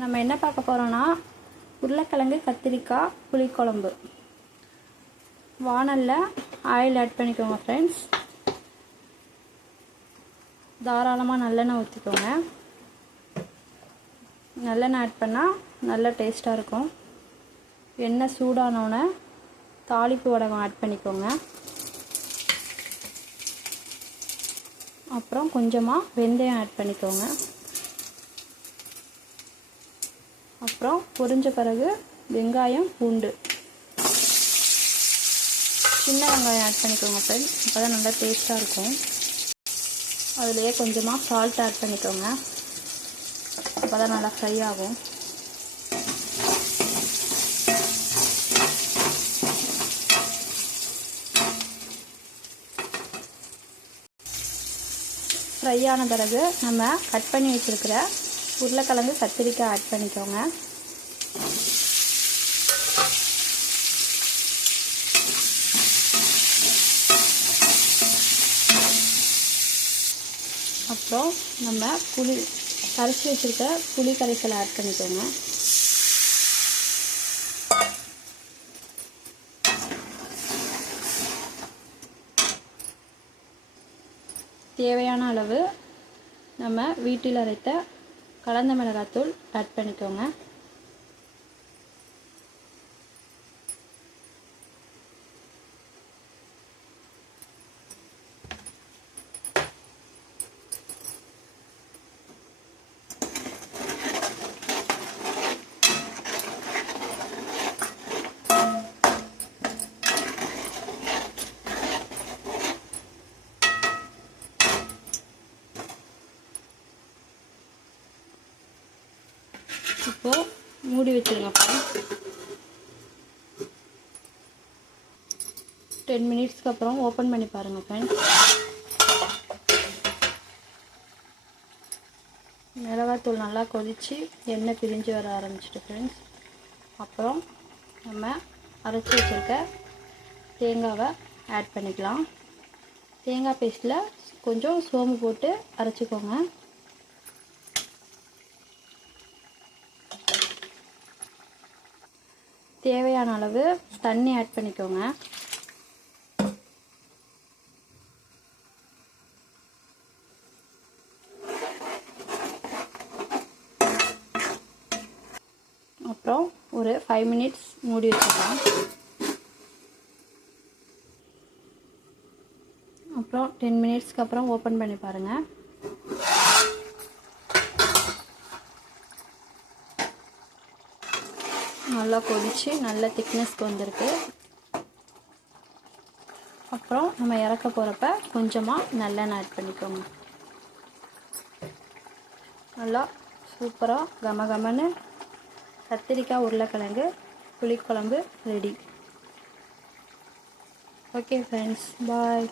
நம்ம என்ன பார்க்க போகிறோன்னா உருளைக்கிழங்கு கத்திரிக்காய் புளிக்குழம்பு. வானலில் ஆயில் ஆட் பண்ணிக்கோங்க ஃப்ரெண்ட்ஸ். தாராளமாக நல்லெண்ணெய் ஊற்றிக்கோங்க. நல்லெண்ணெய் ஆட் பண்ணால் நல்ல டேஸ்ட்டாக இருக்கும். எண்ணெய் சூடானோடனே தாளிப்பு வடகம் ஆட் பண்ணிக்கோங்க. அப்புறம் கொஞ்சமாக வெந்தயம் ஆட் பண்ணிக்கோங்க. அப்புறம் பொரிஞ்ச பிறகு வெங்காயம் பூண்டு சின்ன வெங்காயம் ஆட் பண்ணிக்கோங்க ஃப்ரெண்ட்ஸ். அப்போ தான் நல்லா டேஸ்ட்டாக இருக்கும். அதுலேயே கொஞ்சமாக சால்ட் ஆட் பண்ணிக்கோங்க. அப்போ தான் நல்லா ஃப்ரை ஆகும். ஃப்ரை ஆன பிறகு நம்ம கட் பண்ணி வச்சுருக்கிற உருளைக்கிழங்கு கத்திரிக்காய் ஆட் பண்ணிக்கோங்க. அப்புறம் நம்ம கரைச்சி வச்சுருக்க புளி கரைசலை ஆட் பண்ணிக்கோங்க. தேவையான அளவு நம்ம வீட்டில் அரைத்த கலந்த மிளகாய்த்தூள் ஆட் பண்ணிக்கோங்க. இப்போ மூடி வச்சுருங்க. 10 மினிட்ஸ்க்கு அப்புறம் ஓப்பன் பண்ணி பாருங்கள் ஃப்ரெண்ட்ஸ். மிளகாத்தூள் நல்லா கொதித்து எண்ணெய் பிரிஞ்சு வர ஆரம்பிச்சிட்டு ஃப்ரெண்ட்ஸ். அப்புறம் நம்ம அரைச்சி வச்சுருக்க தேங்காவை ஆட் பண்ணிக்கலாம். தேங்காய் பேஸ்ட்டில் கொஞ்சம் சோம்பு போட்டு அரைச்சிக்கோங்க. தேவையான அளவு தண்ணி ஆட் பண்ணிக்கோங்க. அப்புறம் ஒரு 5 மினிட்ஸ் மூடி வச்சுக்கலாம். அப்புறம் 10 மினிட்ஸ்க்கு அப்புறம் ஓப்பன் பண்ணி பாருங்கள். நல்லா கொதித்து நல்ல திக்னஸ்க்கு வந்திருக்கு. அப்புறம் நம்ம இறக்க போகிறப்ப கொஞ்சமாக நல்லெண்ணெய் ஆட் பண்ணிக்கோங்க. நல்லா சூப்பராக கமகமன்னு கத்திரிக்காய் உருளைக்கிழங்கு புளிக்குழம்பு ரெடி. ஓகே ஃப்ரெண்ட்ஸ், பாய்.